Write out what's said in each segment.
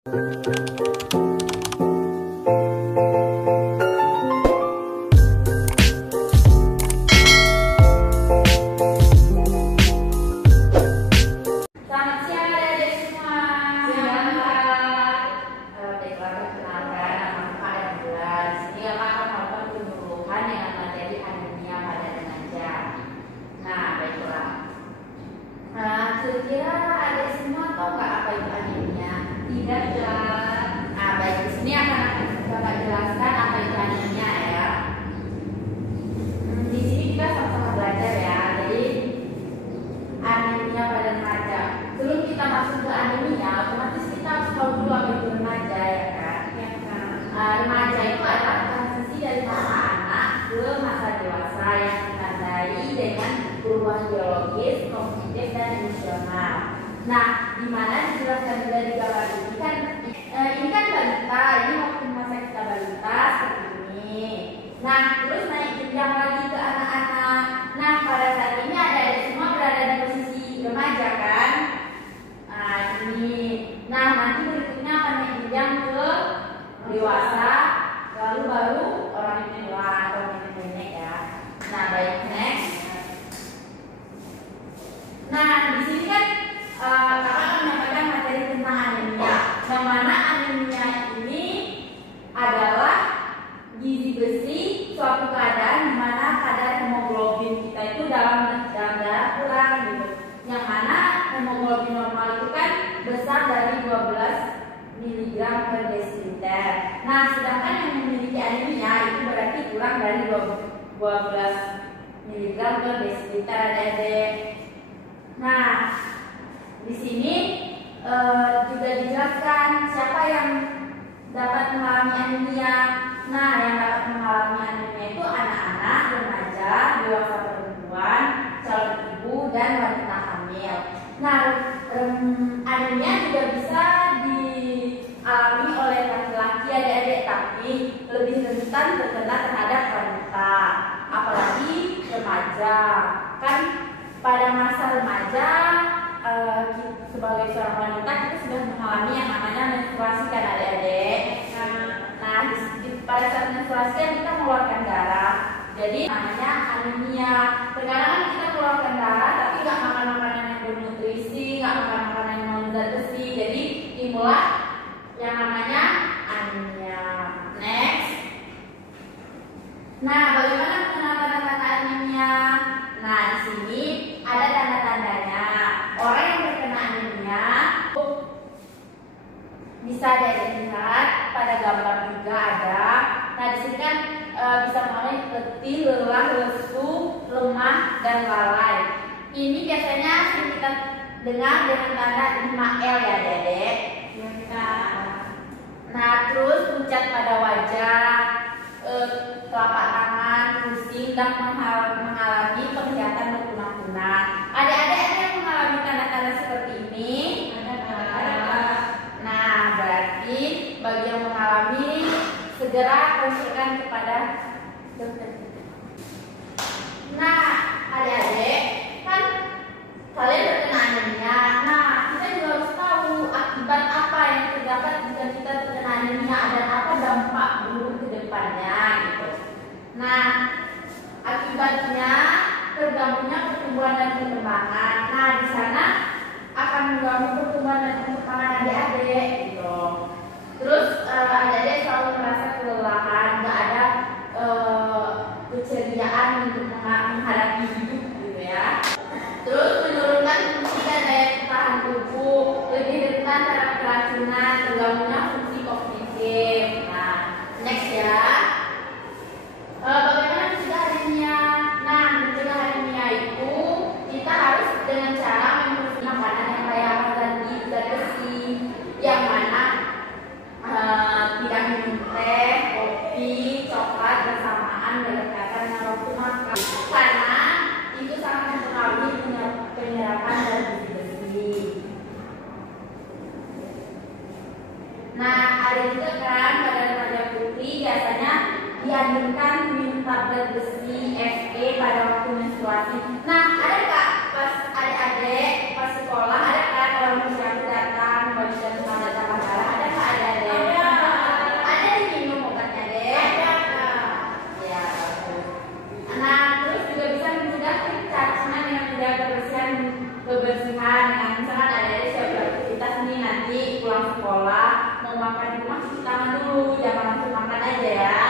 Kira-kira ada semua tahu nggak apa itu anemia? Tidak, Kak. Nah, baik, di sini akan Kakak jelaskan apa itu anemia ya. Di sini kita sama-sama belajar ya. Jadi anemia pada remaja. Sebelum kita masuk ke anemia, otomatis kita harus tahu dulu apa itu remaja ya kan? Ya, Kak. Remaja itu adalah transisi dari masa anak ke masa dewasa yang ditandai dengan perubahan biologis, kognitif, dan emosional. Nah, di mana dijelaskan juga di gambar ini kan, ini kan balita, ini waktu masa kita balita seperti ini. Nah, terus naik jenjang lagi ke anak-anak. Nah, pada saat ini ada semua berada di posisi remaja kan? Nah, ini. Nah, nanti berikutnya akan naik jenjang ke dewasa, lalu baru orang tua atau nenek ya. Nah, baik, next. Nah, di sini kan kakak akan menyampaikan materi tentang anemia. Yang mana anemia ini adalah gizi besi, suatu keadaan di mana kadar hemoglobin kita itu dalam darah kurang gitu. Yang mana hemoglobin normal itu kan besar dari 12 mg per desiliter. Nah, sedangkan yang memiliki anemia itu berarti kurang dari 12 mg per desiliter adik-adik. Nah, di sini juga dijelaskan siapa yang dapat mengalami anemia. Nah, yang dapat mengalami anemia itu anak-anak, remaja, dewasa perempuan, calon ibu, dan wanita hamil. Nah, anemia juga bisa dialami oleh laki-laki adik-adik, tapi lebih rentan terkena terhadap wanita, apalagi remaja. Kan pada masa remaja sebagai seorang wanita kita sudah mengalami yang namanya menstruasi kan adik-adik. Nah, pada saat menstruasi kan kita mengeluarkan darah, jadi namanya anemia. Terkadang kita mengeluarkan darah tapi nggak makan makanan yang bernutrisi, nggak makan makanan yang mengandung besi, jadi timbullah yang namanya anemia. Next. Nah, bagaimana mengenal tanda-tanda anemia? Nah, di sini ada tanda-tandanya. Orang yang terkena anemia bisa dilihat pada gambar juga ada. Nah, di sini kan bisa mengalami letih, lelah, lesu, lemah, dan lalai. Ini biasanya sering kita dengar dengan tanda 5L ya, Dedek. Nah, terus pucat pada wajah, telapak tangan, pusing, dan mengalami penglihatan berkunang-kunang. Adik-adik ada yang mengalami tanda-tanda seperti ini? Nah, berarti bagi yang mengalami segera konsulkan kepada dokter. Nah, adik-adik, kan kalian terkena anemia. Nah, kita juga harus tahu akibat apa yang terdapat jika kita terkena anemia dan apa dampak buruk ke depannya gitu. Nah, akibatnya terganggunya pertumbuhan dan perkembangan. Nah, di sana akan mengganggu pertumbuhan dan perkembangan adik-adik gitu. Terus adik-adik selalu merasa kelelahan, nggak ada keceriaan untuk menghadapi hidup gitu ya. Terus menurunkan fungsi dan daya tahan tubuh, lebih rentan terhadap keracunan, terganggunya fungsi kognitif. Nah, next ya. Bagaimana mencegah anemia? Nah, mencegah anemia itu kita harus dengan cara mengkonsumsi makanan yang kaya akan zat besi, yang mana tidak minum teh, kopi, coklat bersamaan berdekatan dengan waktu makan, karena itu sangat mempengaruhi penyerapan dan gizi besi. Nah, ada juga kan pada remaja putri biasanya dianjurkan minum tablet besi Fe pada waktu menstruasi. Nah, ada nggak pas adik-adik pas sekolah ada kan orang posyandu datang bagian tanda darah, ada sekolah, mau makan di rumah cuci tangan dulu, jangan langsung makan aja ya.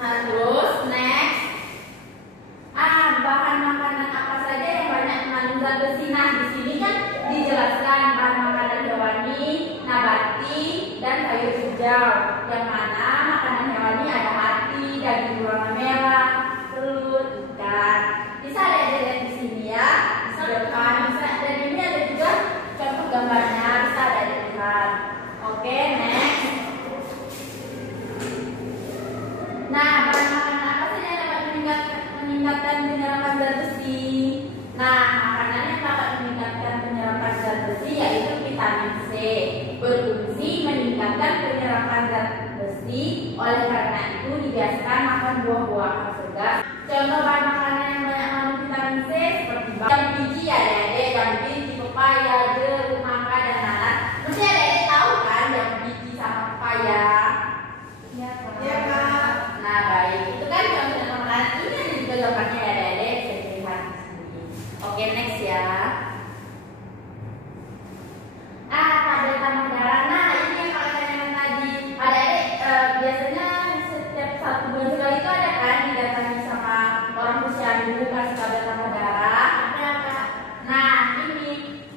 Nah terus next, bahan makanan apa saja yang banyak mengandung zat besi. Nah di sini kan dijelaskan bahan makanan hewani, nabati, dan sayur hijau. Yang mana makanan hewani ada hati, daging berwarna merah, telur, ikan. Bisa lihat di sini ya, bisa depan, bisa. Dan ini ada juga contoh gambarnya, bisa lihat. Oke, next. Nah, bahan makanan apa saja yang dapat meningkatkan penyerapan zat besi? Nah, makanan yang dapat meningkatkan penyerapan zat besi yaitu vitamin C. Berfungsi meningkatkan penyerapan zat besi. Oleh karena itu dibiasakan makan buah-buahan segar. Contoh bahan makanan yang banyak mengandung vitamin C seperti jam biji ya adik, jam biji, pepaya, jeruk, mangga, dan nanas. Mesti adik tahu kan jam biji sama pepaya? Iya, Kak. Ya Kak. Nah baik, itu kan contoh makanan. Ini ada juga gambarnya ya adik, bisa dilihat di sini. Oke, next ya. Tablet tambah darah. Nah ini yang kalau tanyakan tadi, adik-adik biasanya setiap 1 bulan sekali itu ada kan didatangi sama orang posyandu kasih tablet tambah darah. Ada Kak. Nah ini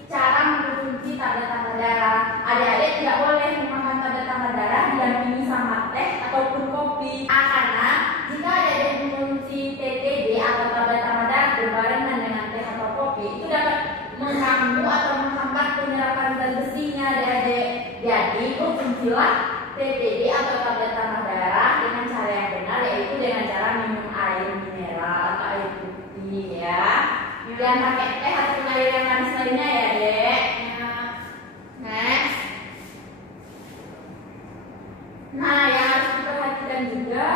cara mengkonsumsi tablet tambah darah. Adik-adik tidak boleh memakan tablet tambah darah didampingi sama teh ataupun kopi. Karena jika adik-adik mengkonsumsi TTD atau tablet tambah darah berbarengan dengan teh atau kopi, itu dapat mengganggu atau menghambat penyerapan zat besinya adik-adik. Jadi konsumsilah TTD atau tablet tambah darah dengan cara yang benar, yaitu dengan cara minum air mineral atau air putih ya. Jangan pakai teh atau air yang manis lainnya ya dek. Next. Nah yang harus diperhatikan juga,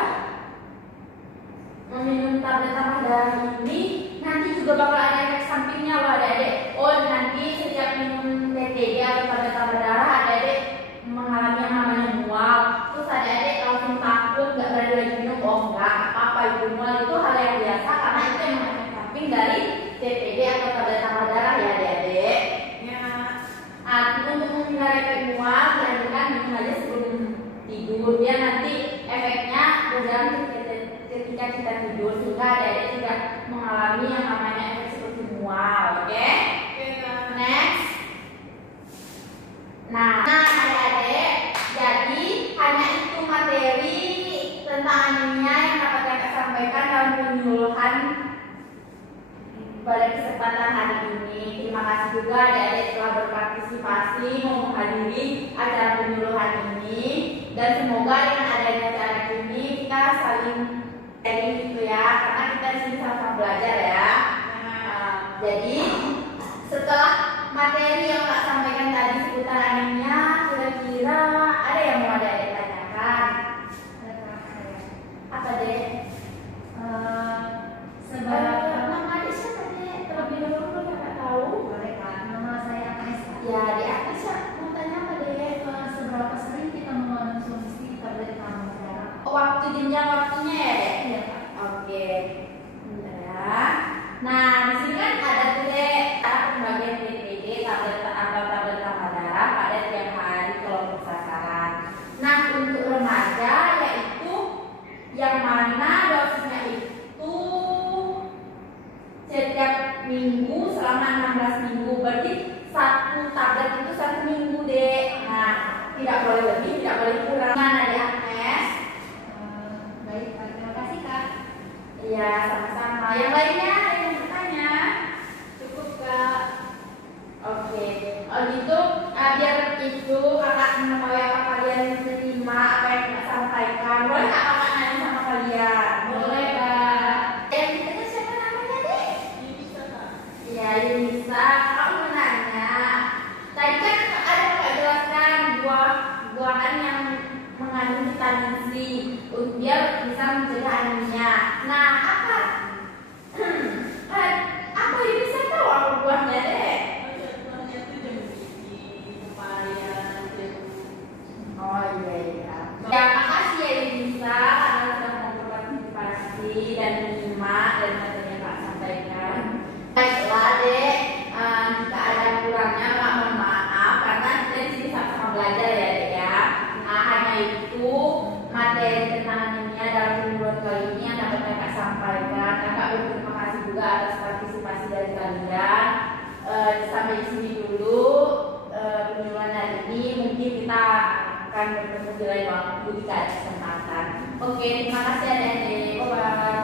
meminum tablet tambah darah ini nanti juga bakal ada efek sampingnya loh adik-adik. Oh nanti setiap minum TTD atau tablet tambah darah adik-adik mengalami yang namanya mual. Terus adik-adik langsung takut nggak berani lagi minum. Oh enggak apa-apa, itu mual itu hal yang biasa karena itu emang efek samping dari TTD atau tablet tambah darah ya adik-adik. Ya. Untuk menghindari efek mual dianjurkan minum aja sebelum tidur, biar nanti efeknya berjalan ketika kita tidur sehingga adik-adik tidak mengalami yang namanya efek seperti mual. Oke? Next. Nah adik-adik, jadi hanya itu materi tentang anemia yang dapat kakak sampaikan dalam penyuluhan pada kesempatan hari ini. Terima kasih juga adik-adik telah berpartisipasi menghadiri acara penyuluhan ini, dan semoga dengan adanya acara ini kita saling sharing gitu ya, karena kita di sini sama-sama belajar ya. Jadi setelah materi yang Kak sampaikan tadi seputar anemia, kira-kira ada yang mau adik-adik tanyakan? Apa deh? Nama adik siapa deh? Terlebih dahulu kakak tahu. Boleh Kak. Nama saya Anissa. Ya di atas mau tanya apa deh? Seberapa sering kita mengonsumsi tablet tambah darah? Waktu jenjang waktunya ya deh? Iya Kak. Oke. Bentar ya. Nah di sini kan ada tuh deh pembagian TTD tablet atau tablet tambah darah pada tiap hari kelompok sasaran. Nah untuk remaja yaitu yang mana dosisnya itu setiap minggu selama 16 minggu, berarti 1 tablet itu 1 minggu deh. Nah tidak boleh lebih, tidak boleh kurang. Mana ya Agnes? Baik Kak, terima kasih Kak. Iya sama-sama. Yang lainnya ada yang bertanya? Cukup Kak. Oke. Gitu biar itu kakak mengetahui apa kalian terima apa yang kakak sampaikan. Boleh nggak kakak nanya sama kalian? Boleh Kak. Yang kita siapa namanya deh? Yunisa Kak. Iya Yunisa. Kakak mau nanya. Tadi kan ada kakak jelaskan buah-buahan yang mengandung vitamin C biar bisa mencegah anemia. Nah apa Yunisa tahu apa buahnya deh? Oh iya. Ya makasih ya Yunisa karena sudah mau berpartisipasi dan menyimak dan materi yang Kak sampaikan. Baiklah dek, jika ada kurangnya Kak mohon maaf karena kita di sini sama sampaikan. Kakak berterima kasih juga atas partisipasi dari kalian. Sampai di sini dulu kunjungan hari ini. Mungkin kita akan bertemu di lain waktu jika ada kesempatan. Oke, terima kasih adik-adik. Bye bye.